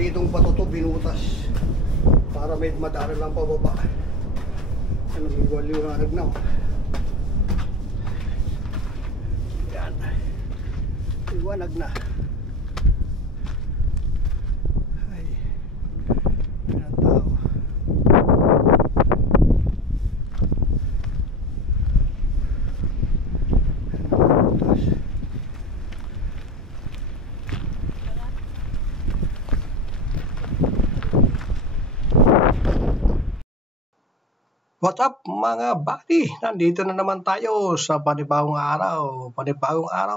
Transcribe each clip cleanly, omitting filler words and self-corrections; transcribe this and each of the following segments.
solidong bato to, binutas para may madara lang pababa. Ano, liwanag na. Yan, liwanag na. Ay, yan ang tao. What's up mga buddy? Nandito na naman tayo sa panibagong araw,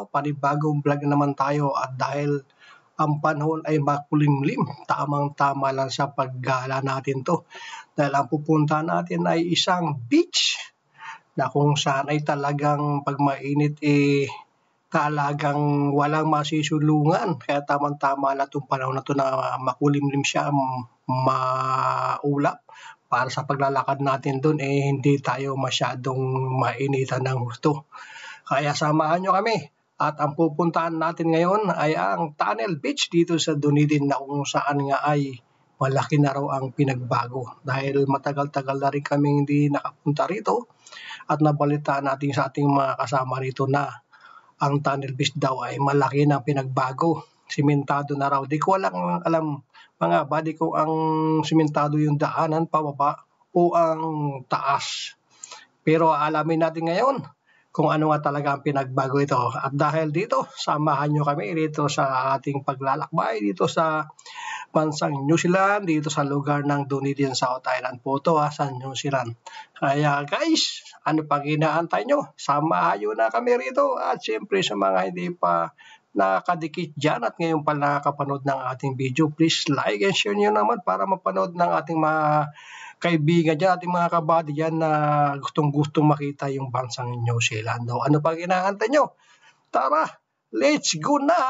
panibagong vlog na naman tayo. At dahil ang panahon ay makulimlim, tamang-tama lang sa paggala natin to. Dahil ang pupunta natin ay isang beach na kung saan ay talagang pag mainit talagang walang masisulungan. Kaya tamang-tama lang itong panahon na to na makulimlim siya, maulap. Para sa paglalakad natin doon, hindi tayo masyadong mainitan ng gusto. Kaya samahan nyo kami. At ang pupuntahan natin ngayon ay ang Tunnel Beach dito sa Dunedin, na kung saan nga ay malaki na raw ang pinagbago. Dahil matagal-tagal na rin kami hindi nakapunta rito. At nabalitaan natin sa ating mga kasama rito na ang Tunnel Beach daw ay malaki na pinagbago. Simentado na raw. Di ko alam mga buddy kung ang simentado yung daanan pababa o ang taas. Pero alamin natin ngayon kung ano nga talaga ang pinagbago ito. At dahil dito, samahan nyo kami dito sa ating paglalakbay dito sa bansang New Zealand, dito sa lugar ng Dunedin, South Island po ito, sa New Zealand. Kaya guys, ano pang inaantay nyo? Samahan nyo na kami rito. At siyempre sa mga hindi pa nakadikit dyan at ngayon pala nakapanood ng ating video, please like and share nyo naman para mapanood ng ating mga kaibigan dyan, ating mga kabady dyan na gustong-gustong makita yung bansang New Zealand. Ano pang inaantay nyo? Tara, let's go na!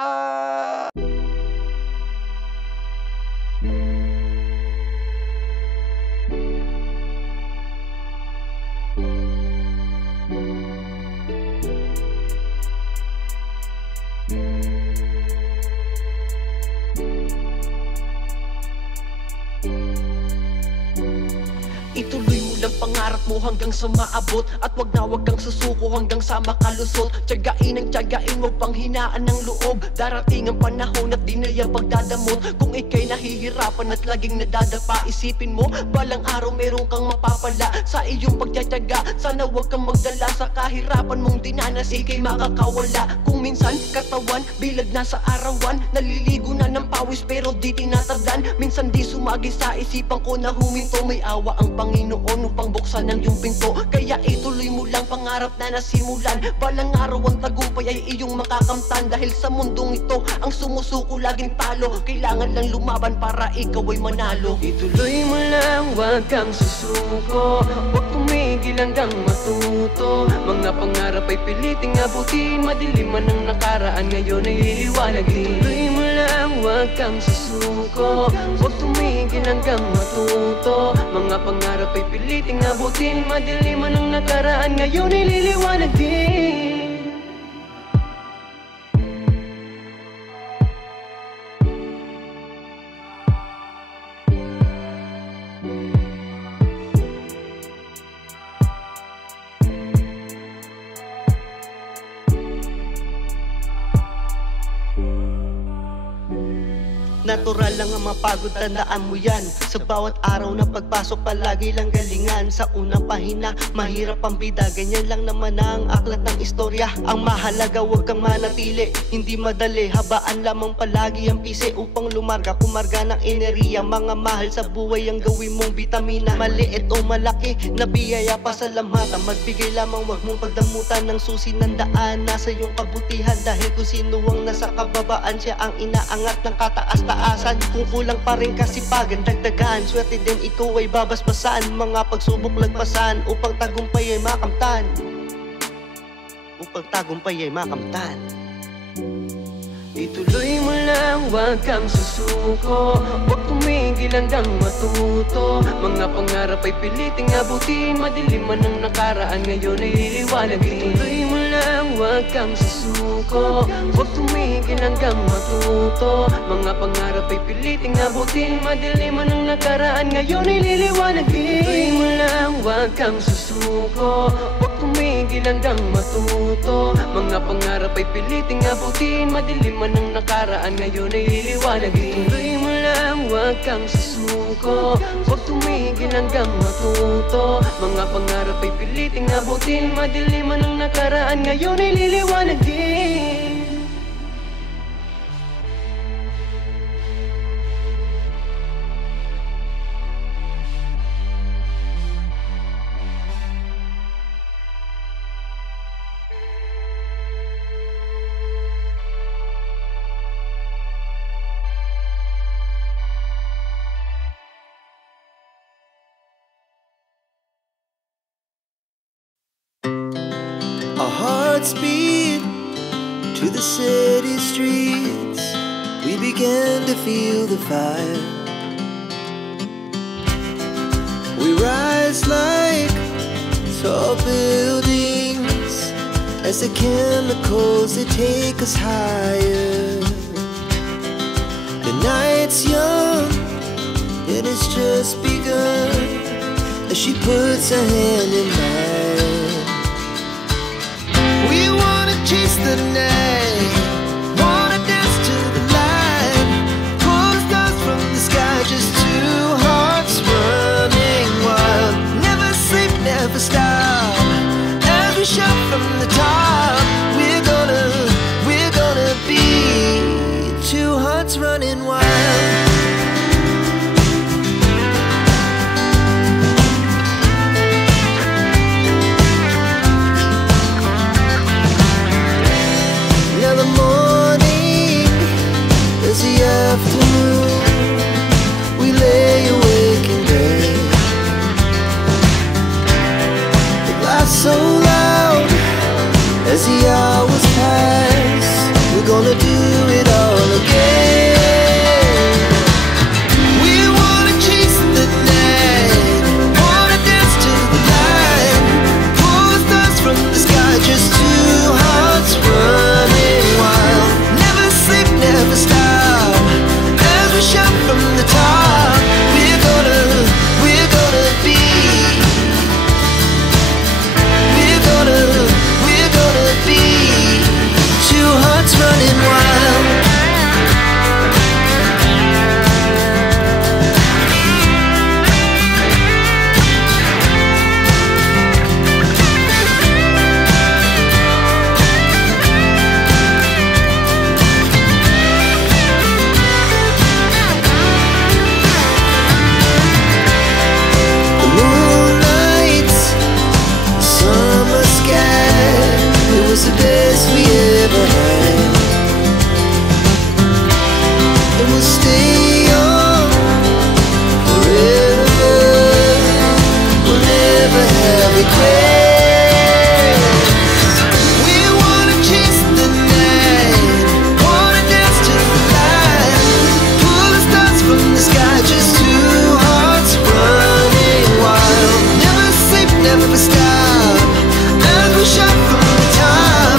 Ituloy mo lang pangarap mo hanggang sa maabot. At wag kang susuko hanggang sa makalusot. Tiyagain ang tiyagain mo, panghinaan ng loob. Darating ang panahon at di na yan pagdadamot. Kung ika'y nahihirapan at laging nadadapa, isipin mo, balang araw meron kang mapapala sa iyong pagtiyatyaga. Sana wag kang magdala sa kahirapan mong dinanas, ika'y makakawala. Kung minsan katawan, bilag na sa arawan, naliligo na ng pawis pero di tinatagdan. Minsan di sumagi sa isipan ko na huminto. May awa ang Panginoon upang buksan ang iyong pinto. Kaya ituloy mo lang pangarap na nasimulan. Balang araw ang tagumpay ay iyong makakamtan. Dahil sa mundong ito, ang sumusuko laging talo. Kailangan lang lumaban para ikaw ay manalo. Ituloy mo lang, wag kang susuko. Huwag tumigil hanggang matuto. Mga pangarap ay piliting abutin. Madilim man ang nakaraan, ngayon ay liliwanag din. Ituloy mo lang, wag kang susuko. Huwag tumigil hanggang matuto. Mga pangarap ay piliting abutin. Madilim man ang nakaraan, ngayon ay liliwanag din. Natural lang ang mapagod, tandaan mo yan. Sa bawat araw na pagpasok, palagi lang galingan. Sa unang pahina, mahirap ang bida. Ganyan lang naman ang aklat ng istorya. Ang mahalaga, huwag kang manatili. Hindi madali, habaan lamang palagi ang pisi upang lumarga, kumarga ng enerhiya. Mga mahal sa buhay ang gawin mong bitamina. Maliit o malaki, nabiyaya pa sa lamhata. Magbigay lamang, huwag mong pagdamutan ng susi ng daan. Nasa iyong kabutihan, dahil kung sino ang nasa kababaan, siya ang inaangat ng kataas-taasan. Kung kulang pa rin kasipagan, dagdagan. Swerte din ito ay babasbasan. Mga pagsubok lagpasan upang tagumpay ay makamtan. Upang tagumpay ay makamtan. Ituloy mo lang, huwag kang susuko. Huwag tumigil hanggang matuto. Mga pangarap ay piliting abutin. Madilim man ang nakaraan, ngayon ay liliwanagin. Ituloy mo lang, huwag kang susuko. Huwag tumigil hanggang matuto. Mga pangarap ay piliting abutin. Madilim man ang nakaraan, ngayon ay liliwanagin. Ituloy mo lang, huwag kang susuko. Huwag tumigil hanggang matuto. Mga pangarap ay piliting abutin. Madilim man ang nakaraan, ngayon ay liliwanagin. Ituloy mo lang, huwag kang susuko. Huwag tumigil hanggang matuto. Mga pangarap ay piliting abutin. Madilim man ang nakaraan, ngayon ay liliwanagin. Our hearts beat to the city streets. We began to feel the fire. We rise like tall buildings as the chemicals, they take us higher. The night's young, it has just begun as she puts her hand in mine. We wanna chase the night, wanna dance to the light, pull the stars from the sky, just two hearts running wild. Never sleep, never stop, as we shout from the top. We're gonna be two hearts running wild. Afternoon, we lay awake in bed. The glass so loud as the hours pass. We're gonna do it all again. We wanna chase the night, wanna dance to the light, pull the stars from the sky, just two hearts running wild. Never sleep, never stop, shout from the top. We're gonna be, we're gonna be two hearts running wild. The best we ever had, and we'll stay on forever. We'll never have regrets. We wanna chase the night, wanna dance to the light, pull the stars from the sky, just two hearts running wild. Never sleep, never stop, as we shout from the top.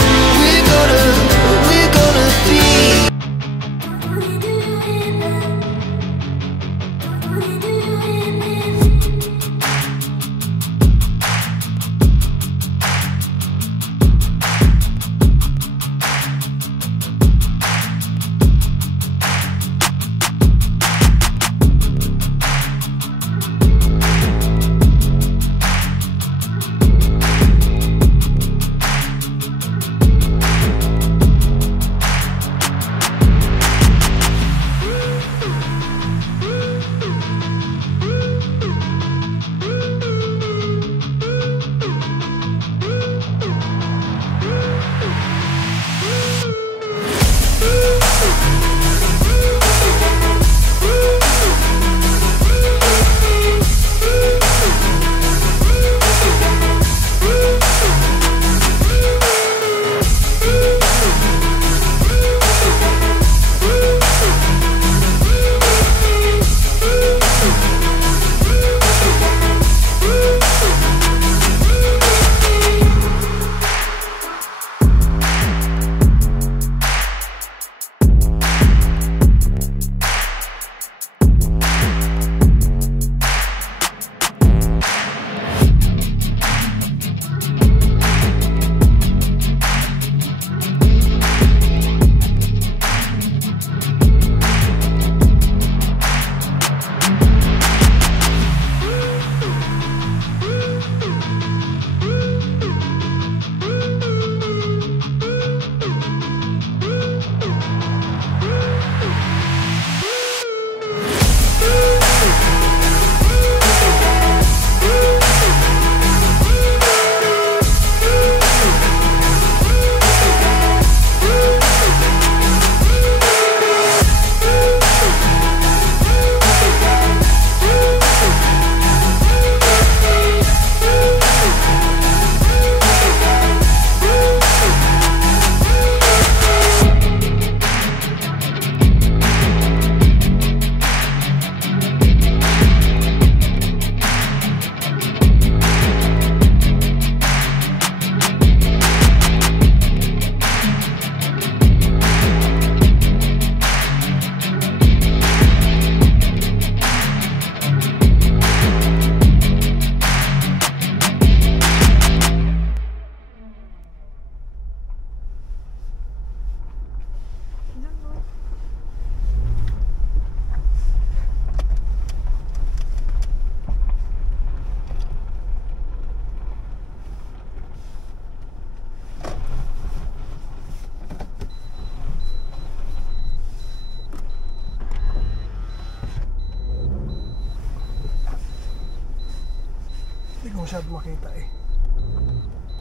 masyado makita eh.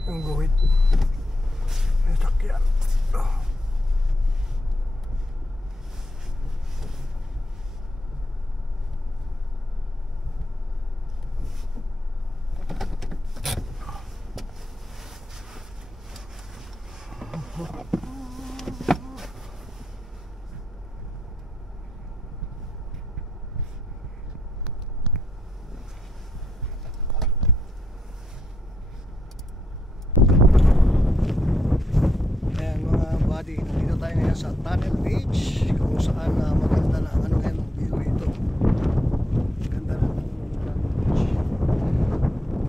Yung guhit. May sakyan. Nandito tayo ngayon sa Tunnel Beach kung saan maganda na ano yan, view ito. Ganda na beach.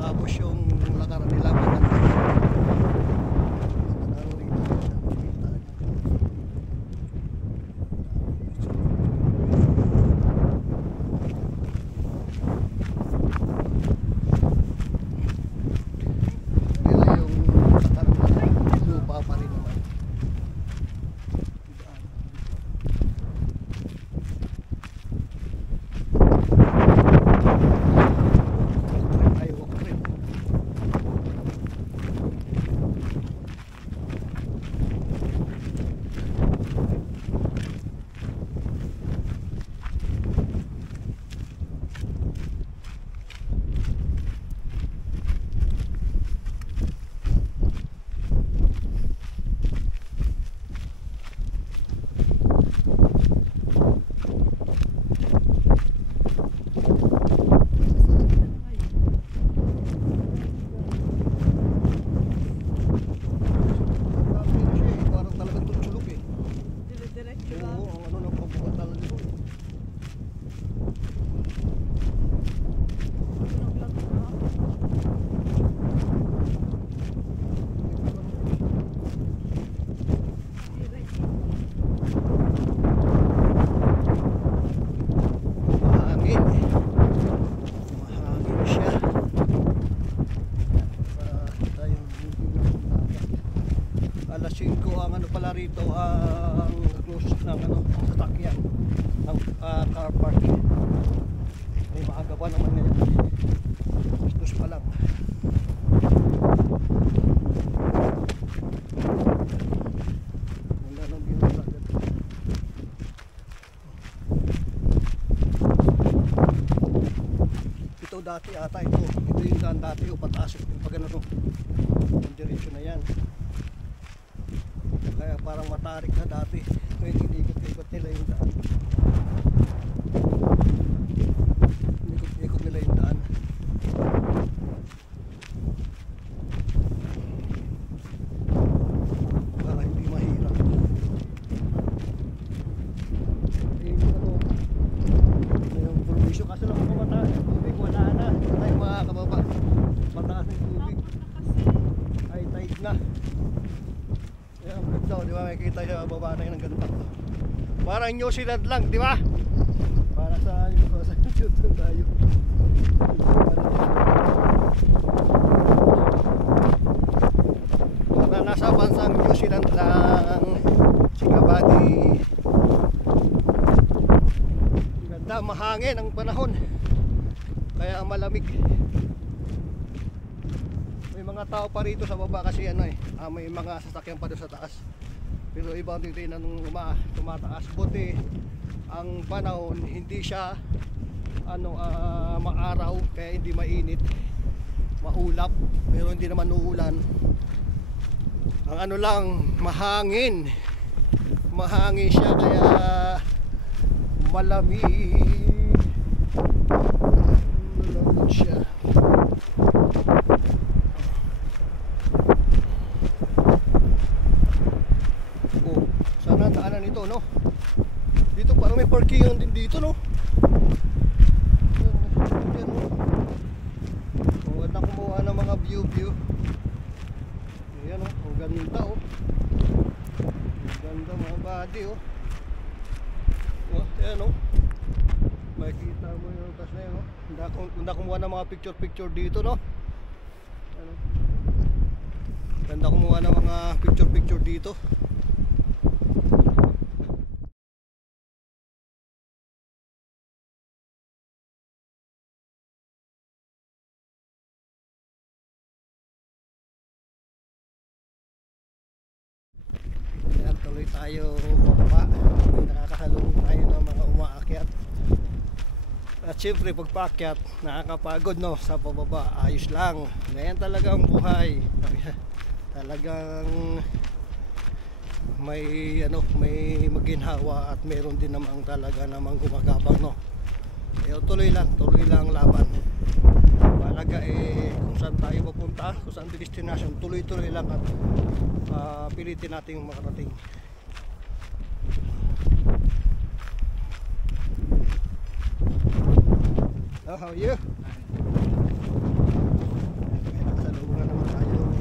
Tapos yung lakaran nila maganda. Ano rito siya makita niyo. Nila yung lakaran na lupa pa rin naman. Alas 5 ang ano pala rito, ang close ng ano, sasakyan, ang car parking. May maaga pa naman ngayon. Gusto pa lang. Wala nang view na agad. Ito dati ata ito. Ito yung daan dati o pataas yung pag ano, yung direksyon na yan. Kaya parang matarik na dati. Ngayon inikot-ikot nila yung daan. Inikot-ikot nila yung daan. Para hindi mahirap. Yung provision kasi lang kung mataas yung tubig, wala na. Wala yung mga kababa. Mataas yung tubig. Ay tight na. Yan, ganda, di ba? May kita sa baba na yun ang ganda. Parang New Zealand lang, di ba? Para sa YouTube tayo. Para nasa bansang New Zealand lang si Kabady. Ganda, mahangin ang panahon. Kaya malamig. Mga tao pa rito sa baba kasi ano may mga sasakyan pa doon sa taas. Pero ibang titignan nung tumataas. Buti ang panahon hindi siya maaraw kaya hindi mainit. Maulap pero hindi naman uulan. Ang ano lang mahangin. Mahangin siya kaya malamig. Malamig siya. Daanan nito, no? Dito parang may parkingan din dito, no? Yan, no? Huwag na kumuha ng mga view. Ayan, no? Ang ganda, oh. Ang ganda mga body, oh. Ayan, no? Makikita mo yung tas na yun, no? Hindi kumuha ng mga picture dito, no? Ayan, no? Ganda kumuha ng mga picture dito. tuloy tayo pababa. May nakakasalubong tayo ng mga umaakyat. At syempre pag paakyat nakakapagod, no, sa pababa. Ayos lang, ngayon talaga ang buhay. Talagang may may maginhawa at meron din namang talaga namang gumagabang, no. Kaya tuloy lang ang laban. Mahalaga kung saan tayo papunta, kung saan destination, tuloy-tuloy lang at pilitin natin makarating. Oh, how are you? Sa loob na naman tayong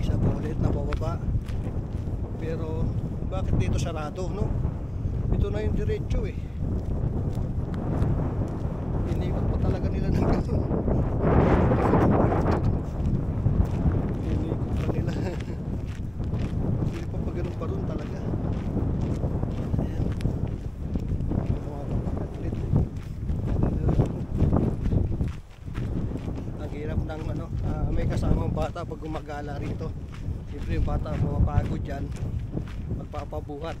isa pa ulit na bababa. Pero bakit dito sarado, no? Ito na yung diretso eh. Inikot pa talaga nila ng gano'n. Inikot pa nila. Hindi pa pa ganun pa rin talaga. Ayan. Ang hirap ng may kasamang bata pag gumagala rito. Siyempre yung bata mapapagod dyan, magpapabuhat.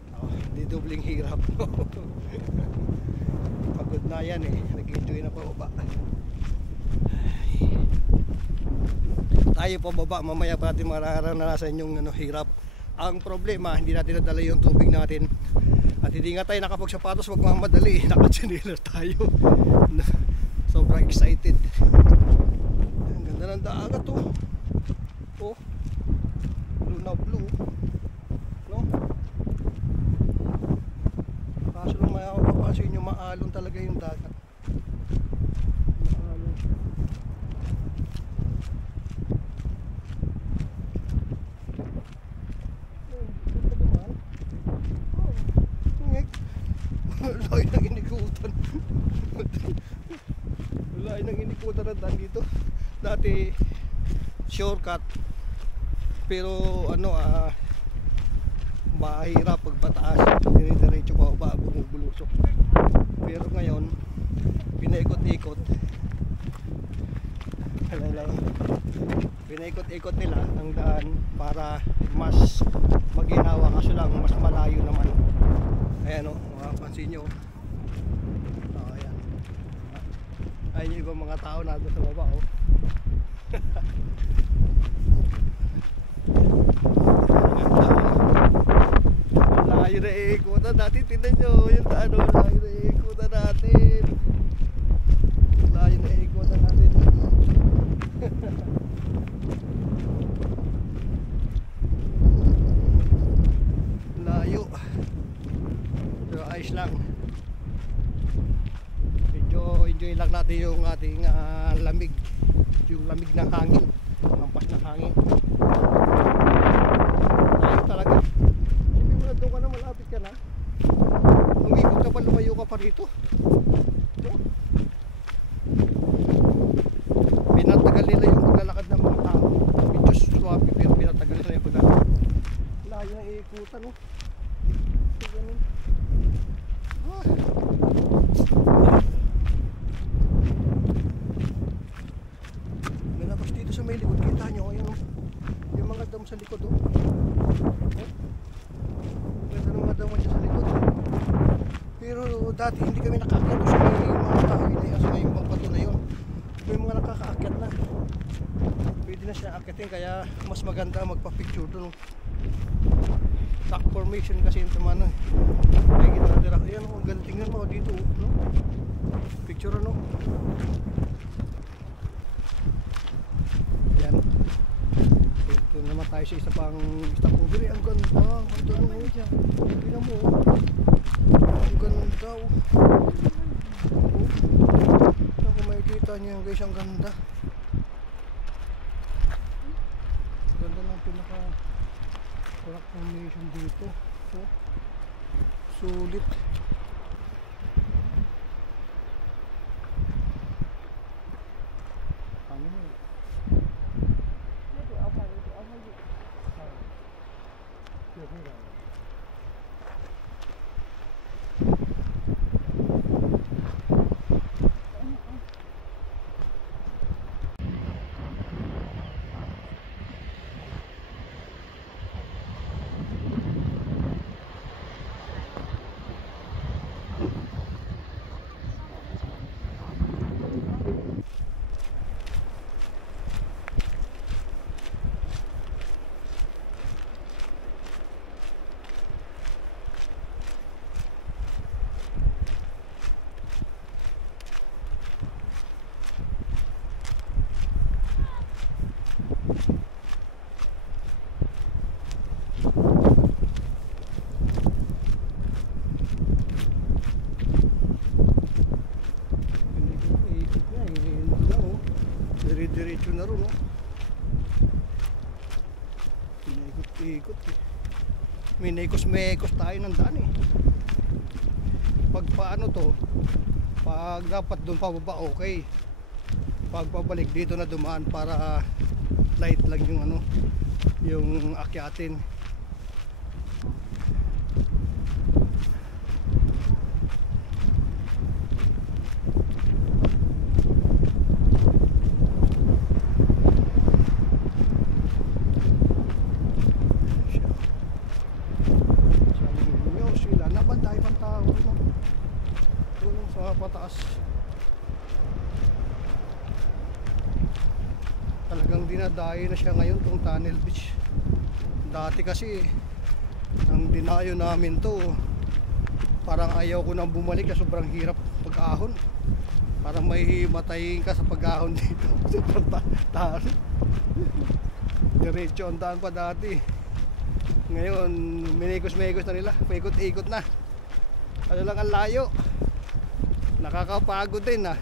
Di dobling hirap. Pagod na yan eh, nag-enjoy na pababa. Tayo pababa, mamaya pa natin mararanasan yung hirap. Ang problema, hindi natin nadala yung tubig natin. At hindi nga tayo nakapagsapatos, magmamadali. Nakatsinilas tayo. Sobrang excited. Ang ganda ng dagat oh. Oh, blue na blue, no? Kaso lang mapapansin nyo, maalon talaga yung dagat. Maalon. Layo ng inikutan. Layo ng inikutan na daan dito. Dati shortcut, pero mahirap pag pataas, dire-diretso pa ba bumubulusok. Pero ngayon pinaikot-ikot, pinaikot-ikot nila ang daan para mas maginawa, kaso lang mas malayo naman. Ayan o, makapansin nyo. Ayan. Ayan yung ibang mga tao na doon sa baba o. Layo na iikutan natin. Tingnan nyo yung layo na iikutan natin. Layo na iikutan natin. Layo. Pero ayos lang. Medyo enjoy lang natin yung ating lamig. Yung lamig ng hangin, hampas ng hangin. Layo talaga. Hindi mo na doon ka na, malapit ka na. Umikot ka pa, lumayo ka pa rito. Pinatagal nila yung paglalakad ng mga tao. Medyo swabe, pero pinatagal nila yung paglalakad. Layo na iikutan, no? Ito ganun. Tapos dito sa may likod, kita nyo yung mga dam sa likod oh. Ganda ng mga dam sa likod. Pero dati hindi kami nakaakyat sa may mga tao na yun, sa may mga bato na yun. May mga nakakaakyat na. Pwede na siya akyatin, kaya mas maganda magpa-picture doon. Rock formation kasi yung tumano eh. Kaya ginadira. Ayan o, tingnan mo dito no? Picture ano. Yan. Ito naman tayo sa isa pang stop-over. Ang ganda. Ang ganda mo dyan. Tingnan mo. Ang ganda. Kung makikita niyo guys, ang ganda. Ganda ng pinaka rock formation dito. Sulit. Ano yun? na ron, oh. Pinaikot-ikot eh. Minekos-mekos tayo ng daan eh. Pag paano to, pag dapat doon pababa, okay. Pag pabalik dito na dumaan para light lang yung ano, yung akyatin. Pataas. Talagang dinadayo na siya ngayon tong Tunnel Beach. Dati kasi ang dinayo namin to, parang ayaw ko nang bumalik kasi sobrang hirap pag-ahon. Parang may matayin ka sa pag-ahon dito. Sobrang diretso ang daan pa dati. Ngayon minikos-mikos na nila, paikot-ikot na. Ano lang ang layo. Nakakapagod din ah.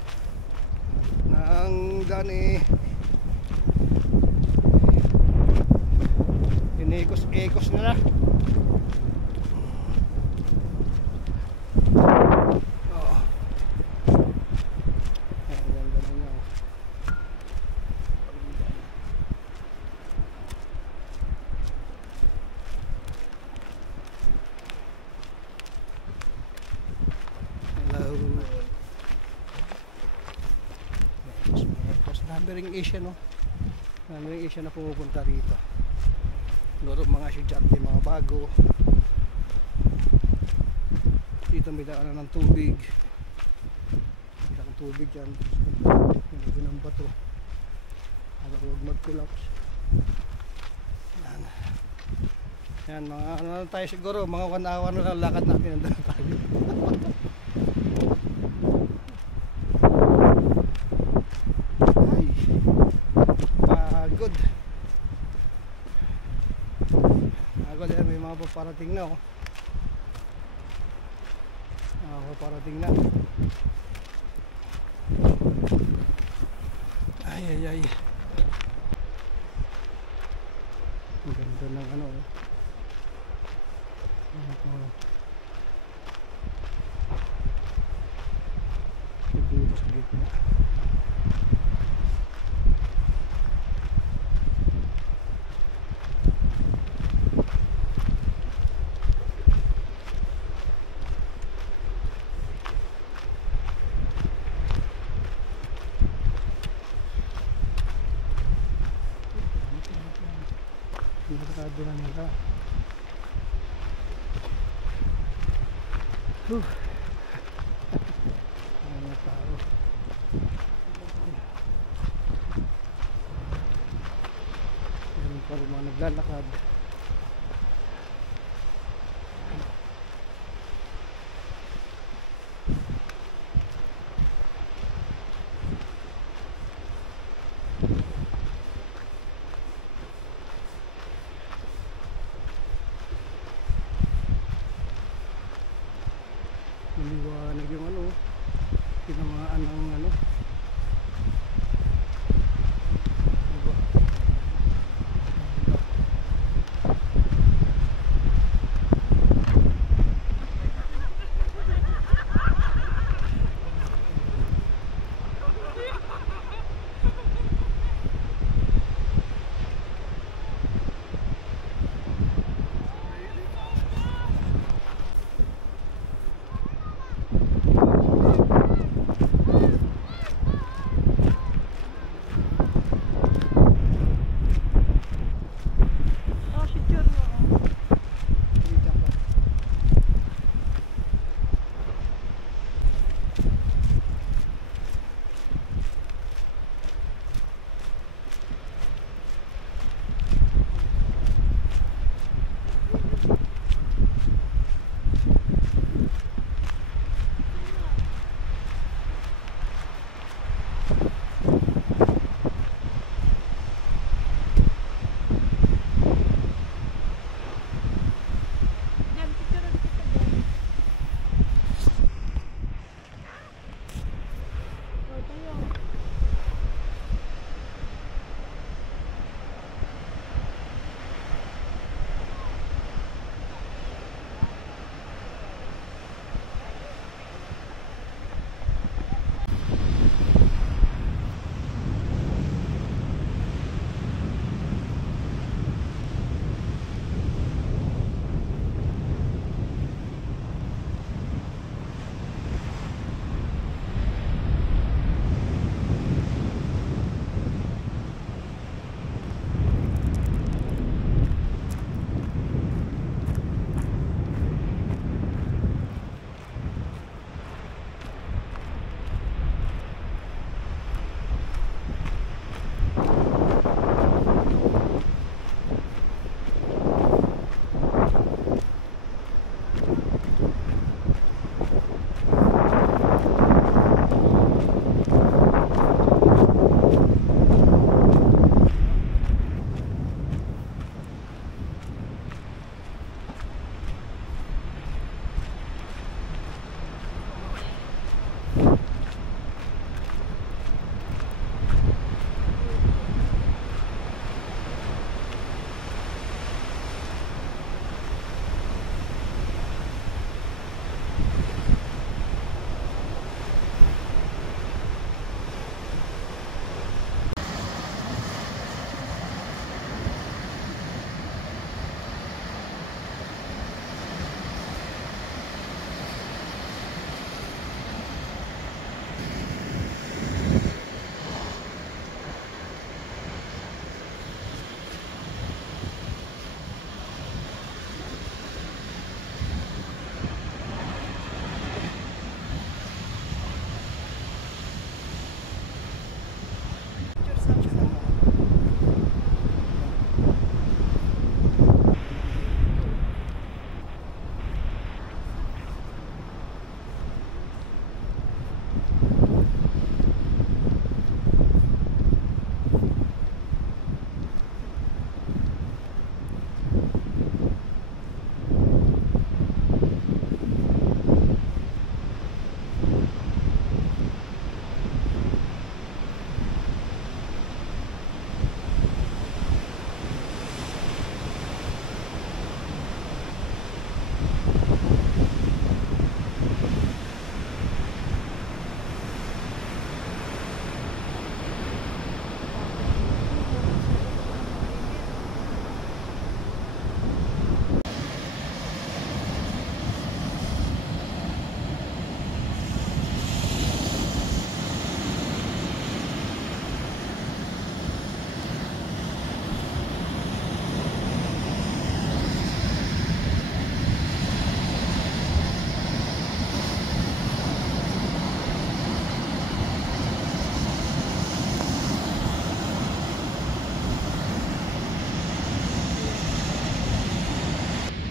Nang gani inikos-ikos na. Oh. Ayan, ganun yan. Hello. Numbering Asia, no? Numbering Asia na pumupunta rito. Loro mga estudyante, mga bago. Dito may daanan ng tubig. May daanan ng tubig dyan. May ng bato para huwag mag-collapse. Yan. Yan, mga ano na tayo siguro, mga 1 hour na lang lakad natin. Nandun tayo. Pagod. Pagod yan, may mga paparating na, oh. Paparating na. Ay ay ay. Ang ganda ng ano, oh. Dito sa gitna. Nakakado na nila. Mga tao. Meron pa rin mga naglalakad. Maliwanag yung ano, tinamaan ng ano, diba?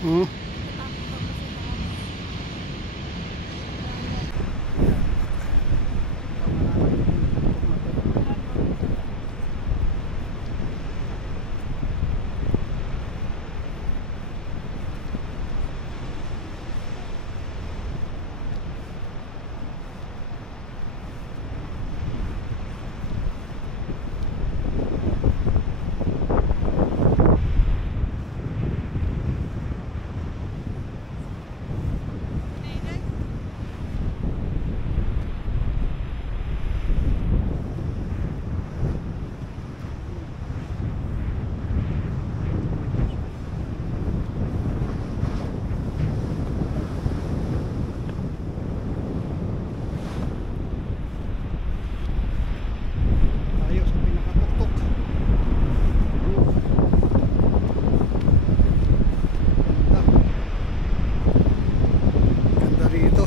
Hmm. Tayo sa pinakatuktok. Ganda. Ganda rito.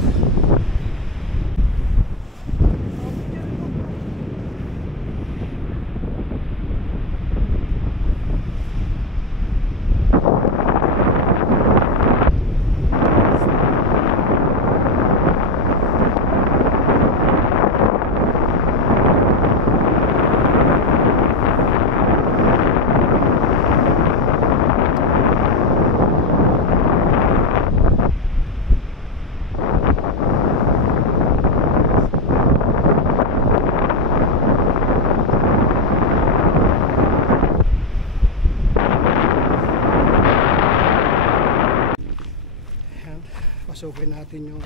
Ayan, pasukin natin yung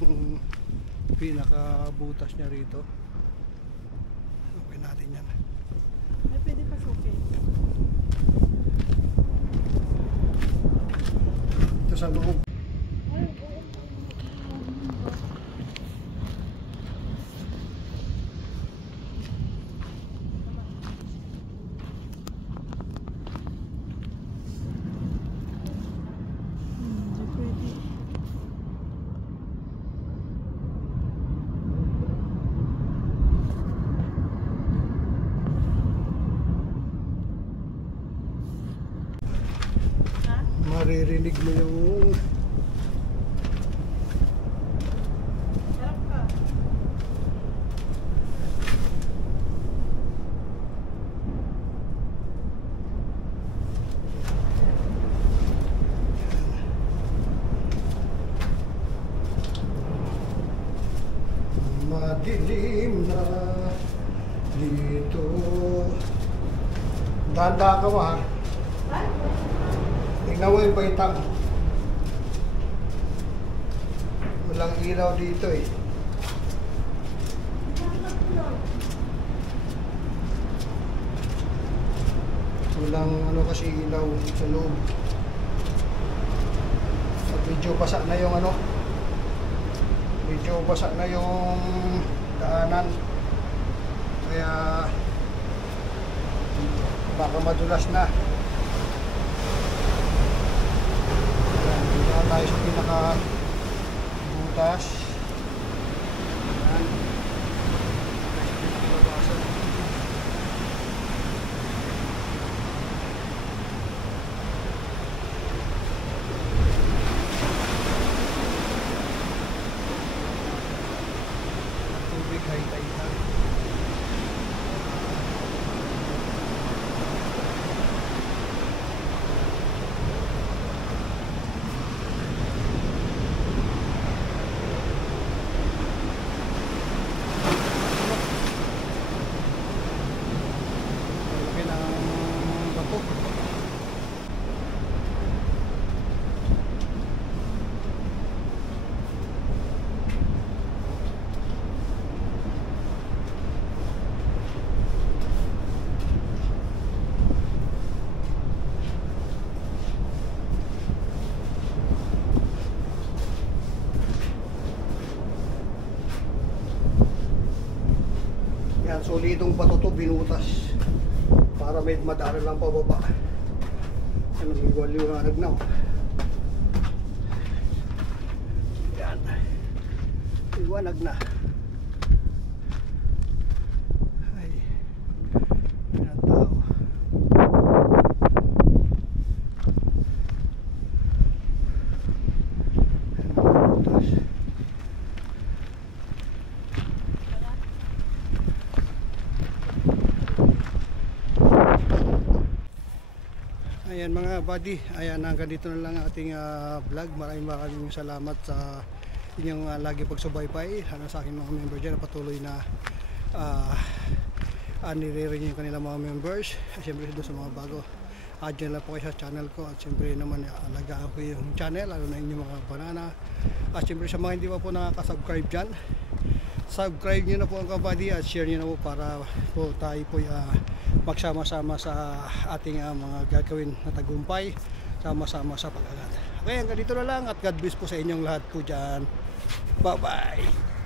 pinakabutas niya rito. Pasukin natin yan. Ay, pwede pasukin. Ito sa loob. Hindi pwede. Maririnig mo yung Sarap ka. madilim na dito. Danda ka ba? Tingnan mo yung paitang. Walang ilaw dito eh. Walang ano kasi ilaw sa loob. At medyo basa na yung ano. Medyo basa na yung daanan. Kaya baka madulas na. Dito tayo sa pinaka butas. Ayan. Pinabasan. Tubig ay taitan. Laki ng bato. Yan, solidong bato to, binutas para may madaanan lang pababa. Yan, nag-iwaliwanag na. Yan, iwanag na. Ay, yan ang tao. Ayan mga buddy, ayan hanggang dito na lang ating vlog. Maraming salamat sa inyong lagi pagsubaybay sa aking mga member dyan na patuloy na nire-renew yung kanilang mga members. Siyempre doon sa mga bago, dyan lang po kayo sa channel ko. At siyempre naman alagaan ko yung channel, lalo na inyong mga banana. At siyempre sa mga hindi pa po nakaka-subscribe dyan, subscribe nyo na po ang kabady at share nyo na po para po tayo po magsama-sama sa ating mga gagawin na tagumpay, sama-sama sa pag-angat. Okay, hanggang dito na lang at God bless po sa inyong lahat po dyan. Bye bye.